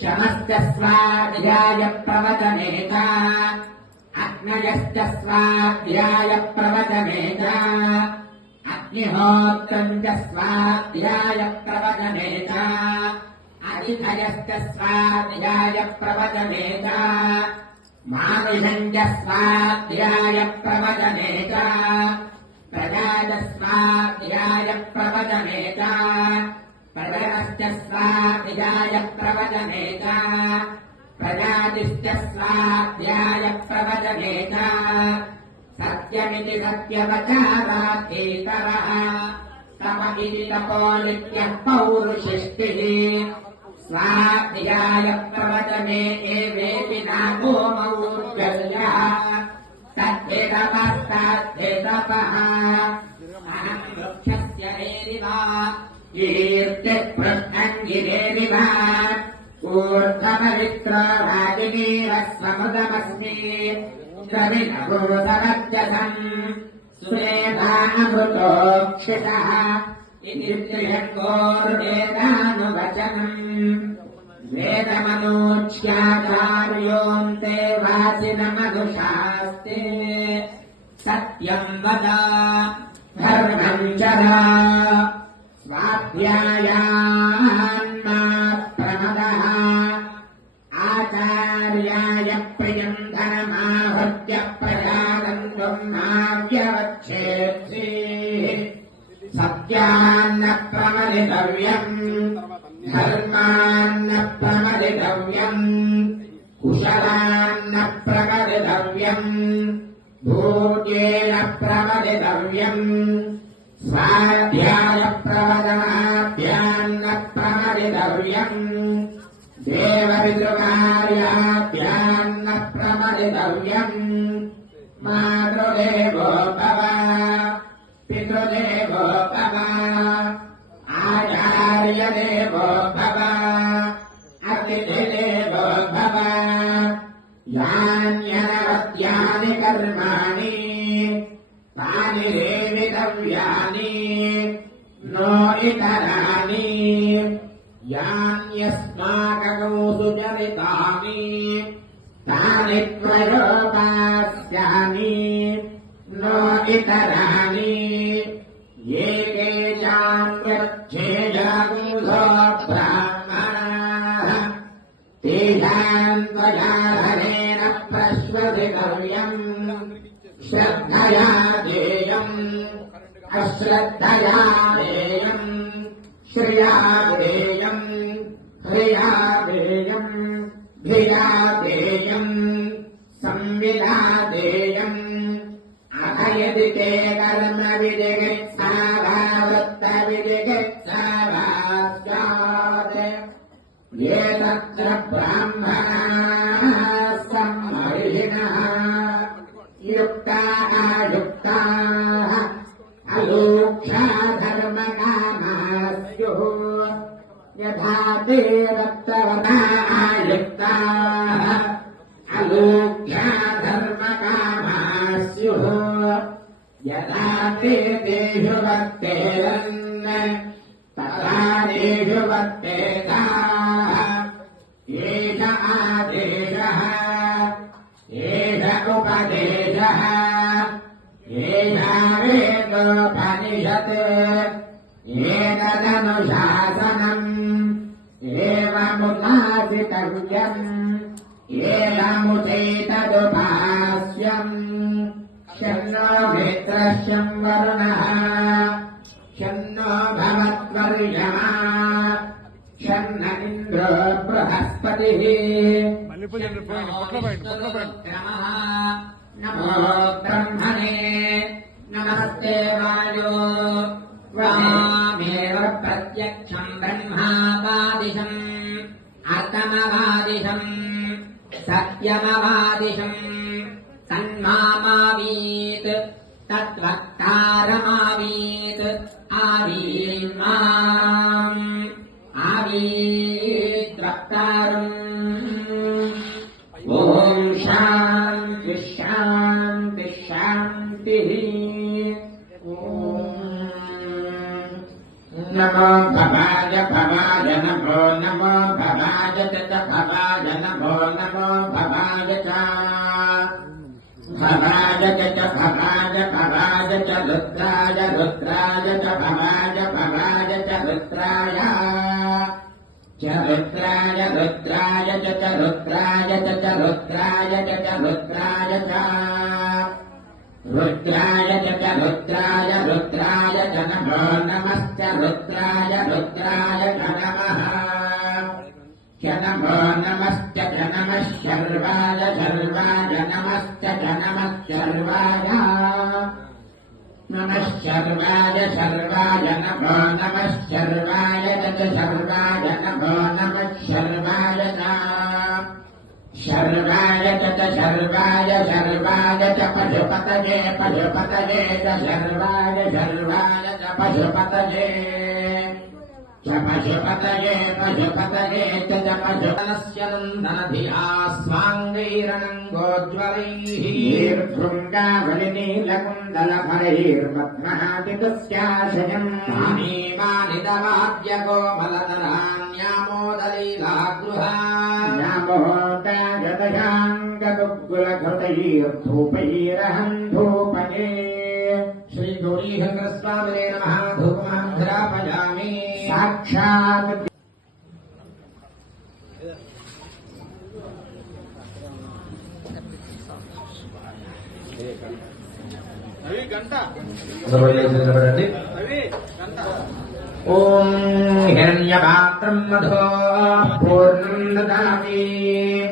शमश्च स्वाध्याय प्रवचने च अग्नयश्च स्वाध्याय प्रवचने च अग्निहोत्रम् च स्वाध्याय प्रवचने च अतिथयश्च स्वाध्याय प्रवचने च मानुषम् च स्वाध्याय प्रवचने च प्रजा च स्वाध्याय प्रवचने च प्रजनश्च स्वाध्याय प्रवचने च प्रजातिश्च स्वाध्याय प्रवचने च सत्यमिति सत्यवचारार्थेतरः तप इति तपो नित्यः पौरुषिष्टिः स्वाध्याय प्रवचने एवेति नामो मौर्जल्यः तद्धेतपः अहम् वृक्षस्य रेरिव कीर्तिप्रज्ञङ्गिरेरिव ऊर्ध्वपवित्रो राजवीरस्वमृतमस्मि कविनभूतवर्चसम् सुरेधामृतोक्षितः इति त्रियङ्गोर्वेदानुवचनम् वेदमनोच्याचार्योऽन्ते वाचिनमधुशास्ते सत्यम् वद धर्मम् चर स्वाध्यायान्मा प्रमदः आचार्याय प्रियम् धर्माहृत्य प्रजानन्दम् नाव्यवच्छेत्सि सत्यान्न प्रमदितव्यम् धर्मान्न प्रमदितव्यम् कुशलान्न प्रमदितव्यम् भूत्येन प्रमदितव्यम् स्वाध्याय प्रवचनाभ्यान्न प्रमदितव्यम् देवपितृकार्याभ्यान्न प्रमदितव्यम् मातृदेवो भव पितृदेवो भव आचार्यदेवो भव अतिथिदेवो भव यान्यनवद्यानि कर्माणि तानि रेवितव्यानि नो इतराणि यान्यस्माकं सुचरितानि तानि त्वयोपास्यामि नो इतराणि ये केचान्वच्छेयागुंसो ब्राह्मणाः तेषाम् त्वया धनेन प्रश्वसितव्यम् श्रद्धया देयम् अश्रद्धया देयम् श्रिया देयम् ह्रिया देयम् धिया देयम् संविदा देयम् अथ यदि ते कर्म विजिगित्सा वा वृत्तविजिगित्सा वा स्यात् ये तत्र ब्राह्मणाः सम्मर्हिणः युक्ताः अयुक्ताः अलोक्षा धर्मकामाः स्युः यथा ते रक्तवता आयुक्ताः अलोक्षा धर्मकामाः स्युः यथा ते तेषु वर्तेरन् तथा तेषु वर्तेताः एष आदेशः एष उपदेशः एषा वेदोपनिषत् एतदनुशासनम् एवमुपासितव्यम् एवमुचैतदुपास्यम् शन्नो मित्रश्यम् वरुणः शन्नो भवत्वर्यमा शन्न इन्द्रो बृहस्पतिः नमो ब्रह्मणे नमस्ते वायो त्वामेव प्रत्यक्षम् ब्रह्मावादिशम् अतमवादिशम् सत्यमवादिशम् तन्मामावीत् तद्वक्तारमावीत् आवीन्माम् आवीद्वक्तारम् ॐ शान्ति शान्ति शान्तिः नमो भवाय भवाय नमः नमो नमो भवाय च भवाय नमो नमो भवाय च भवाय च भवाय भवाय च रुद्राय रुद्राय च भवाय भवाय च रुद्राय रुद्राय रुद्राय च रुद्राय च रुद्राय च रुद्राय च रुद्राय च रुद्राय रुद्राय च नमो नमश्च रुद्राय रुद्राय च नमः नमो नमश्च नमः शर्वाय शर्वाय नमश्च नमः शर्वाय नमः शर्वाय शर्वाय नमो नमः शर्वाय च शर्वाय नमो नमः शर्वाय शर्वाय च शर्वाय शर्वाय च पशुपतये पशुपतये च शर्वाय शर्वाय च पशुपतये च पशुपतये पशुपतये च पशुपतस्य नन्दनधिया स्वाङ्गैरनङ्गोज्ज्वलैः भृङ्गावलिनीलकुण्डलफलैर्पद्महादितस्याशयम् न्यामोदागतयाङ्गदुग्गुलघृतैर्धूपैरहम् धूपये श्रीगौरीशङ्करस्वामिने नमः धूपमाघ्रापयामि साक्षात् ఓం హిరణ్యపాత్రం మధో పూర్ణం దదామి